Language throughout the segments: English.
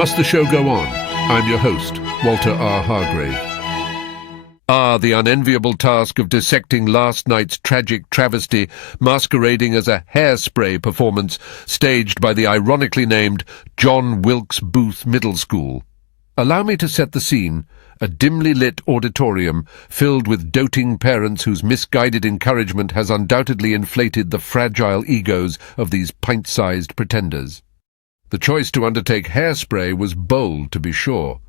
Must the show go on? I'm your host, Walter R. Hargrave. The unenviable task of dissecting last night's tragic travesty masquerading as a Hairspray performance staged by the ironically named John Wilkes Booth Middle School. Allow me to set the scene. A dimly lit auditorium filled with doting parents whose misguided encouragement has undoubtedly inflated the fragile egos of these pint-sized pretenders. The choice to undertake Hairspray was bold, to be sure.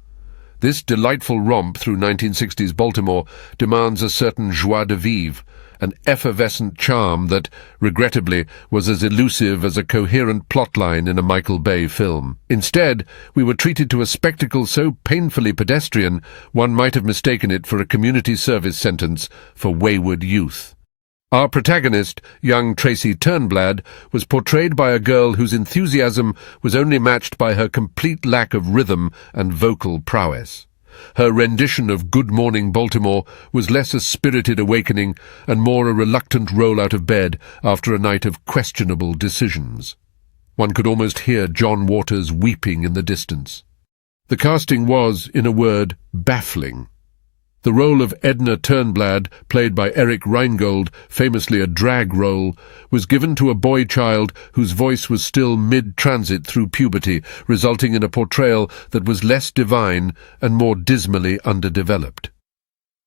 This delightful romp through 1960s Baltimore demands a certain joie de vivre, an effervescent charm that, regrettably, was as elusive as a coherent plotline in a Michael Bay film. Instead, we were treated to a spectacle so painfully pedestrian one might have mistaken it for a community service sentence for wayward youth. Our protagonist, young Tracy Turnblad, was portrayed by a girl whose enthusiasm was only matched by her complete lack of rhythm and vocal prowess. Her rendition of Good Morning Baltimore was less a spirited awakening and more a reluctant roll out of bed after a night of questionable decisions. One could almost hear John Waters weeping in the distance. The casting was, in a word, baffling. The role of Edna Turnblad, played by Eric Reingold, famously a drag role, was given to a boy child whose voice was still mid-transit through puberty, resulting in a portrayal that was less divine and more dismally underdeveloped.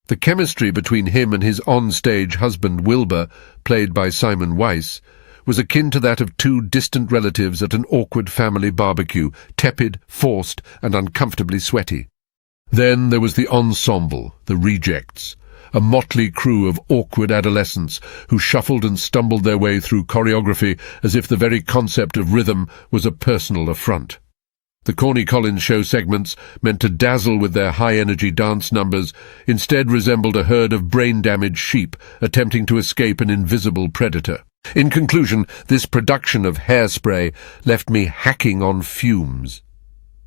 The chemistry between him and his on-stage husband Wilbur, played by Simon Weiss, was akin to that of two distant relatives at an awkward family barbecue, tepid, forced, and uncomfortably sweaty. Then there was the ensemble, the rejects, a motley crew of awkward adolescents who shuffled and stumbled their way through choreography as if the very concept of rhythm was a personal affront. The Corny Collins show segments, meant to dazzle with their high-energy dance numbers, instead resembled a herd of brain-damaged sheep attempting to escape an invisible predator. In conclusion, this production of Hairspray left me hacking on fumes.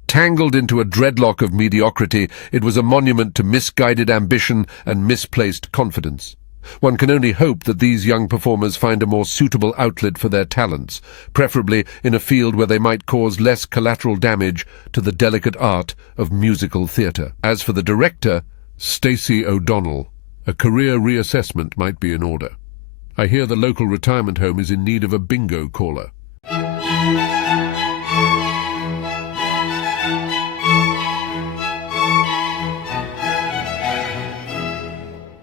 Tangled into a dreadlock of mediocrity, it was a monument to misguided ambition and misplaced confidence. One can only hope that these young performers find a more suitable outlet for their talents, preferably in a field where they might cause less collateral damage to the delicate art of musical theatre. As for the director, Stacey O'Donnell, a career reassessment might be in order. I hear the local retirement home is in need of a bingo caller.